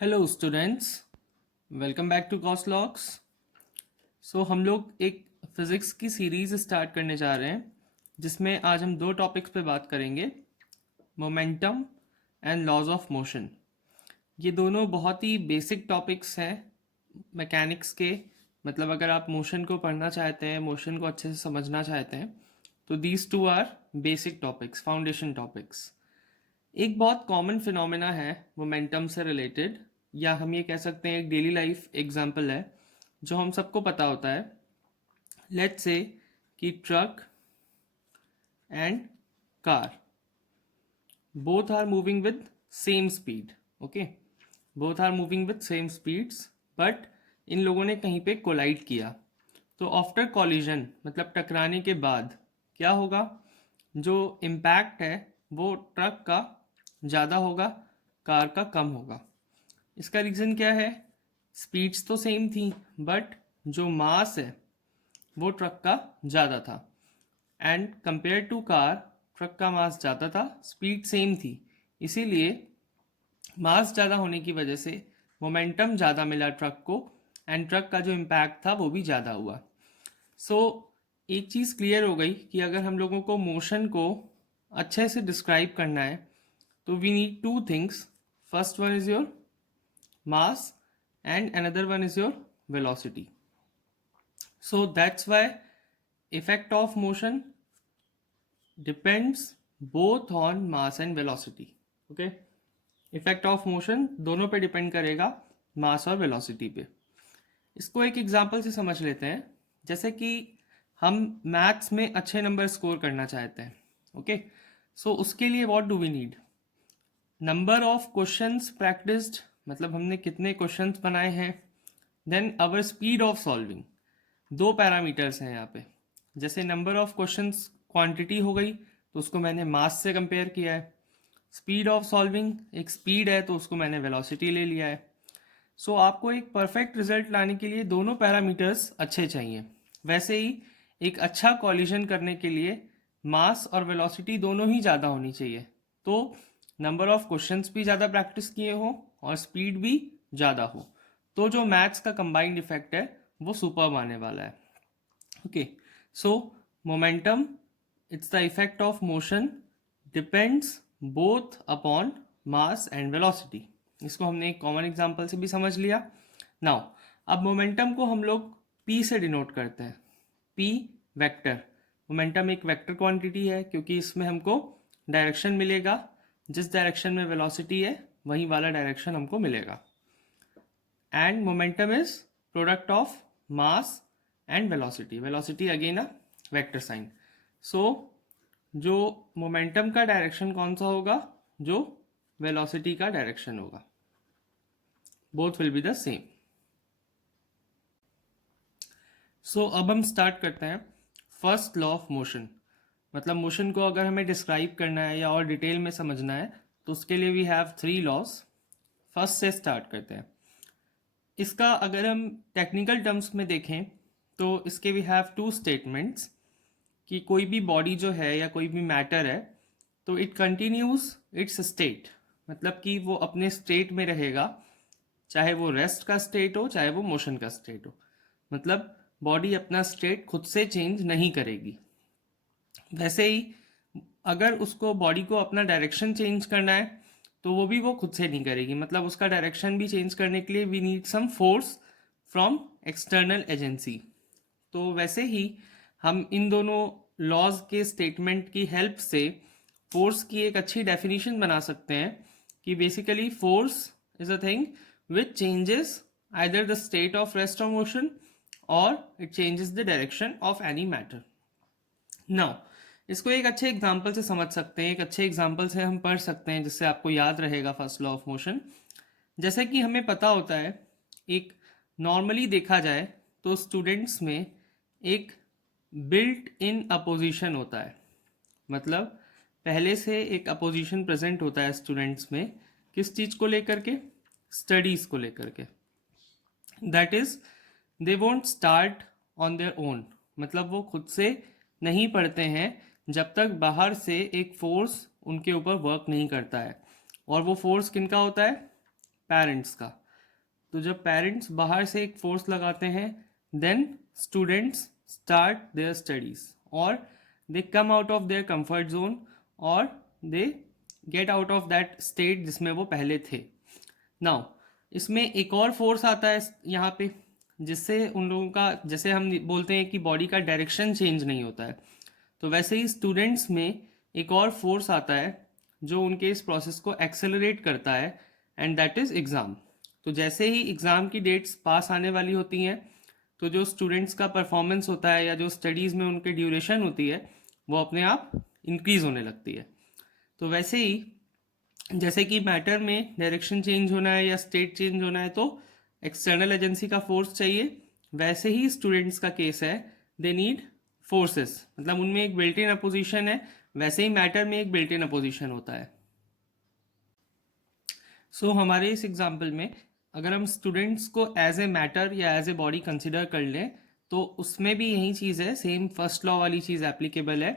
Hello students, welcome back to कॉस्लॉक्स। हम लोग एक फिज़िक्स की सीरीज़ स्टार्ट करने जा रहे हैं जिसमें आज हम दो टॉपिक्स पे बात करेंगे, momentum and laws of motion. ये दोनों बहुत ही बेसिक टॉपिक्स हैं मैकेनिक्स के। मतलब अगर आप मोशन को पढ़ना चाहते हैं, मोशन को अच्छे से समझना चाहते हैं, तो these two are basic topics, foundation topics. एक बहुत कॉमन फिनोमेना है मोमेंटम से रिलेटेड, या हम ये कह सकते हैं एक डेली लाइफ एग्जांपल है जो हम सबको पता होता है। लेट्स से कि truck and car both are moving with same speed. Okay, both are moving with same speeds, but इन लोगों ने कहीं पे कोलाइड किया। तो आफ्टर कॉलिजन मतलब टकराने के बाद क्या होगा? जो इम्पैक्ट है वो ट्रक का ज़्यादा होगा, कार का कम होगा। इसका रीज़न क्या है? स्पीड्स तो सेम थी, बट जो मास है वो ट्रक का ज़्यादा था। And compare to car, truck का मास ज़्यादा था, स्पीड सेम थी। इसीलिए मास ज़्यादा होने की वजह से मोमेंटम ज़्यादा मिला ट्रक को, एंड ट्रक का जो इम्पैक्ट था वो भी ज़्यादा हुआ। एक चीज़ क्लियर हो गई कि अगर हम लोगों को मोशन को अच्छे से डिस्क्राइब करना है तो we need two things. First one is your mass and another one is your velocity. So that's why effect of motion depends both on mass and velocity. Okay, effect of motion दोनों पे depend करेगा, मास और velocity पे। इसको एक example से समझ लेते हैं। जैसे कि हम मैथ्स में अच्छे नंबर स्कोर करना चाहते हैं। ओके, उसके लिए what do we need? Number of questions practised, मतलब हमने कितने क्वेश्चंस बनाए हैं। Then our speed of solving. दो पैरामीटर्स हैं यहाँ पे। जैसे नंबर ऑफ क्वेश्चंस क्वांटिटी हो गई तो उसको मैंने मास से कंपेयर किया है। स्पीड ऑफ सॉल्विंग एक स्पीड है तो उसको मैंने वेलोसिटी ले लिया है। आपको एक परफेक्ट रिजल्ट लाने के लिए दोनों पैरामीटर्स अच्छे चाहिए। वैसे ही एक अच्छा कॉलिजन करने के लिए मास और वेलोसिटी दोनों ही ज़्यादा होनी चाहिए। तो नंबर ऑफ क्वेश्चंस भी ज़्यादा प्रैक्टिस किए हो और स्पीड भी ज़्यादा हो, तो जो मैथ्स का कंबाइंड इफेक्ट है वो सुपर्ब आने वाला है। Okay, so momentum, it's the effect of motion, depends both upon mass and velocity. इसको हमने एक कॉमन एग्जांपल से भी समझ लिया। नाउ अब मोमेंटम को हम लोग पी से डिनोट करते हैं। P vector. मोमेंटम एक वेक्टर क्वांटिटी है क्योंकि इसमें हमको डायरेक्शन मिलेगा। जिस डायरेक्शन में वेलोसिटी है वही वाला डायरेक्शन हमको मिलेगा। And momentum is product of mass and velocity. Velocity again a vector sign. So जो मोमेंटम का डायरेक्शन कौन सा होगा? जो वेलोसिटी का डायरेक्शन होगा। Both will be the same. अब हम स्टार्ट करते हैं फर्स्ट लॉ ऑफ मोशन। मतलब मोशन को अगर हमें डिस्क्राइब करना है या और डिटेल में समझना है तो उसके लिए we have three laws. First से स्टार्ट करते हैं। इसका अगर हम टेक्निकल टर्म्स में देखें तो इसके वी हैव टू स्टेटमेंट्स कि कोई भी बॉडी जो है या कोई भी मैटर है तो इट कंटिन्यूज इट्स स्टेट। मतलब कि वो अपने स्टेट में रहेगा, चाहे वो रेस्ट का स्टेट हो चाहे वो मोशन का स्टेट हो। मतलब बॉडी अपना स्टेट खुद से चेंज नहीं करेगी। वैसे ही अगर उसको बॉडी को अपना डायरेक्शन चेंज करना है तो वो भी वो खुद से नहीं करेगी। मतलब उसका डायरेक्शन भी चेंज करने के लिए we need some force from external agency. तो वैसे ही हम इन दोनों लॉज के स्टेटमेंट की हेल्प से फोर्स की एक अच्छी डेफिनेशन बना सकते हैं कि basically force is a thing which changes either the state of rest of motion और it changes the direction of any matter. Now इसको एक अच्छे एग्जाम्पल से समझ सकते हैं, एक अच्छे एग्जाम्पल से हम पढ़ सकते हैं जिससे आपको याद रहेगा फर्स्ट लॉ ऑफ मोशन। जैसे कि हमें पता होता है, एक नॉर्मली देखा जाए तो स्टूडेंट्स में एक बिल्ट इन अपोजिशन होता है। मतलब पहले से एक अपोजिशन प्रेजेंट होता है स्टूडेंट्स में। किस चीज़ को लेकर के? स्टडीज़ को लेकर के। That is they won't start on their own. मतलब वो खुद से नहीं पढ़ते हैं जब तक बाहर से एक फोर्स उनके ऊपर वर्क नहीं करता है। और वो फोर्स किनका होता है? पेरेंट्स का। तो जब पेरेंट्स बाहर से एक फोर्स लगाते हैं then students start their studies और they come out of their comfort zone और they get out of that state जिसमें वो पहले थे। नाउ इसमें एक और फोर्स आता है यहाँ पे, जिससे उन लोगों का, जैसे हम बोलते हैं कि बॉडी का डायरेक्शन चेंज नहीं होता है, तो वैसे ही स्टूडेंट्स में एक और फोर्स आता है जो उनके इस प्रोसेस को एक्सेलरेट करता है, एंड दैट इज़ एग्ज़ाम। तो जैसे ही एग्ज़ाम की डेट्स पास आने वाली होती हैं तो जो स्टूडेंट्स का परफॉर्मेंस होता है या जो स्टडीज़ में उनकी ड्यूरेशन होती है वो अपने आप इंक्रीज़ होने लगती है। तो वैसे ही जैसे कि मैटर में डायरेक्शन चेंज होना है या स्टेट चेंज होना है तो एक्सटर्नल एजेंसी का फोर्स चाहिए, वैसे ही स्टूडेंट्स का केस है, दे नीड फोर्सेस, मतलब उनमें एक बिल्ट इन अपोजिशन है, वैसे ही मैटर में एक बिल्ट इन अपोजिशन होता है। सो हमारे इस एग्जाम्पल में अगर हम स्टूडेंट्स को एज ए मैटर या एज ए बॉडी कंसिडर कर लें तो उसमें भी यही चीज़ है, सेम फर्स्ट लॉ वाली चीज़ एप्लीकेबल है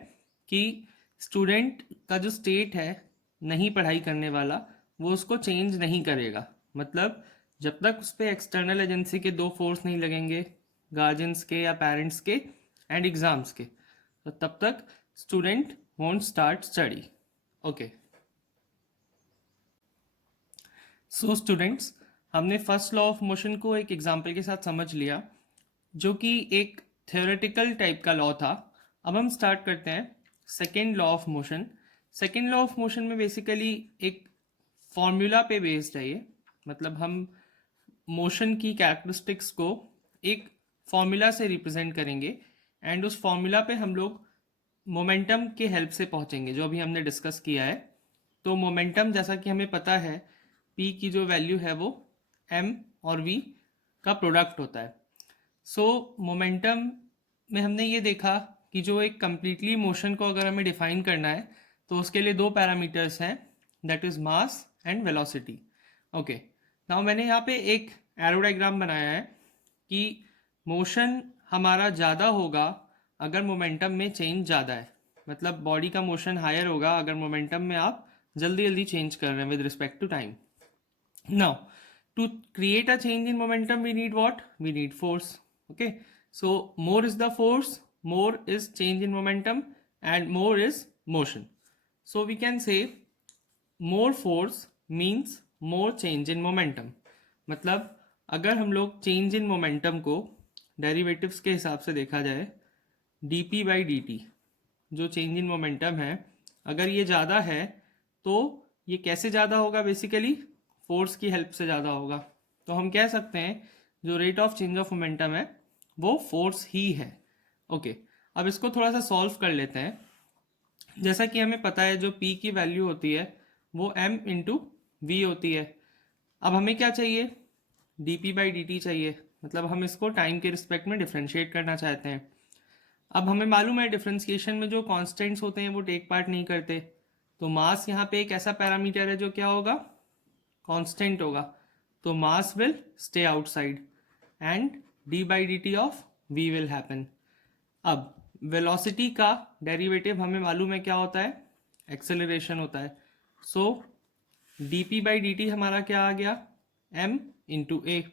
कि स्टूडेंट का जो स्टेट है नहीं पढ़ाई करने वाला वो उसको चेंज नहीं करेगा। मतलब जब तक उस पर एक्सटर्नल एजेंसी के दो फोर्स नहीं लगेंगे, गार्जियंस के या पेरेंट्स के एंड एग्ज़ाम्स के, तो तब तक student won't start study. Okay, so students, हमने फर्स्ट लॉ ऑफ मोशन को एक एग्जाम्पल के साथ समझ लिया जो कि एक थ्योरेटिकल टाइप का लॉ था। अब हम स्टार्ट करते हैं second law of motion. Second law of motion में बेसिकली एक फॉर्मूला पे बेस्ड है ये, मतलब हम मोशन की कैरेक्टरिस्टिक्स को एक फॉर्मूला से रिप्रेजेंट करेंगे एंड उस फॉर्मूला पे हम लोग मोमेंटम के हेल्प से पहुंचेंगे जो अभी हमने डिस्कस किया है। तो मोमेंटम जैसा कि हमें पता है p की जो वैल्यू है वो m और v का प्रोडक्ट होता है। सो मोमेंटम में हमने ये देखा कि जो एक कंप्लीटली मोशन को अगर हमें डिफाइन करना है तो उसके लिए दो पैरामीटर्स हैं, that is mass and velocity. Okay, now मैंने यहाँ पे एक एरो डायग्राम बनाया है कि मोशन हमारा ज़्यादा होगा अगर मोमेंटम में चेंज ज़्यादा है, मतलब बॉडी का मोशन हायर होगा अगर मोमेंटम में आप जल्दी जल्दी चेंज कर रहे हैं with respect to time. Now, to create a change in momentum, we need what? We need force. Okay. So, more is the force, more is change in momentum, and more is motion. So, we can say more force means more change in momentum. मतलब अगर हम लोग change in momentum को derivatives के हिसाब से देखा जाए, dp by dt जो change in momentum है, अगर ये ज़्यादा है तो ये कैसे ज़्यादा होगा? बेसिकली फोर्स की हेल्प से ज़्यादा होगा। तो हम कह सकते हैं जो rate of change of momentum है वो फोर्स ही है। ओके, अब इसको थोड़ा सा सॉल्व कर लेते हैं। जैसा कि हमें पता है जो p की वैल्यू होती है वो m इंटू वी होती है। अब हमें क्या चाहिए? dp बाई dt चाहिए, मतलब हम इसको टाइम के रिस्पेक्ट में डिफ्रेंशिएट करना चाहते हैं। अब हमें मालूम है डिफ्रेंशिएशन में जो कॉन्स्टेंट्स होते हैं वो टेक पार्ट नहीं करते, तो मास यहाँ पे एक ऐसा पैरामीटर है जो क्या होगा? कांस्टेंट होगा, तो mass will stay outside and d by D T of v will happen. अब वेलोसिटी का डेरिवेटिव हमें मालूम है क्या होता है? एक्सेलरेशन होता है। सो dp बाई डी टी हमारा क्या आ गया? m इंटू ए।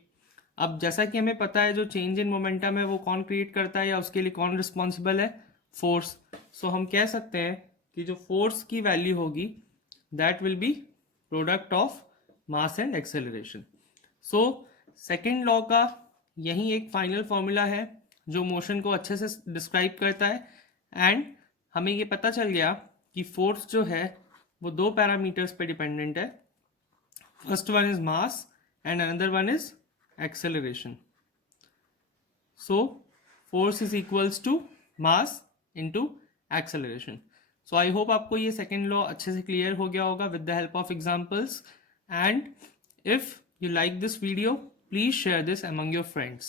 अब जैसा कि हमें पता है जो चेंज इन मोमेंटम है वो कौन क्रिएट करता है या उसके लिए कौन रिस्पॉन्सिबल है? फोर्स। सो हम कह सकते हैं कि जो फोर्स की वैल्यू होगी that will be product of mass and acceleration. So second law का यही एक फाइनल फॉर्मूला है जो मोशन को अच्छे से डिस्क्राइब करता है, एंड हमें ये पता चल गया कि फोर्स जो है वो दो पैरामीटर्स पे डिपेंडेंट है। First one is mass and another one is acceleration. So force is equals to mass into acceleration. So I hope आपको ये सेकेंड लॉ अच्छे से क्लियर हो गया होगा with the help of examples. And if you like this video, please share this among your friends.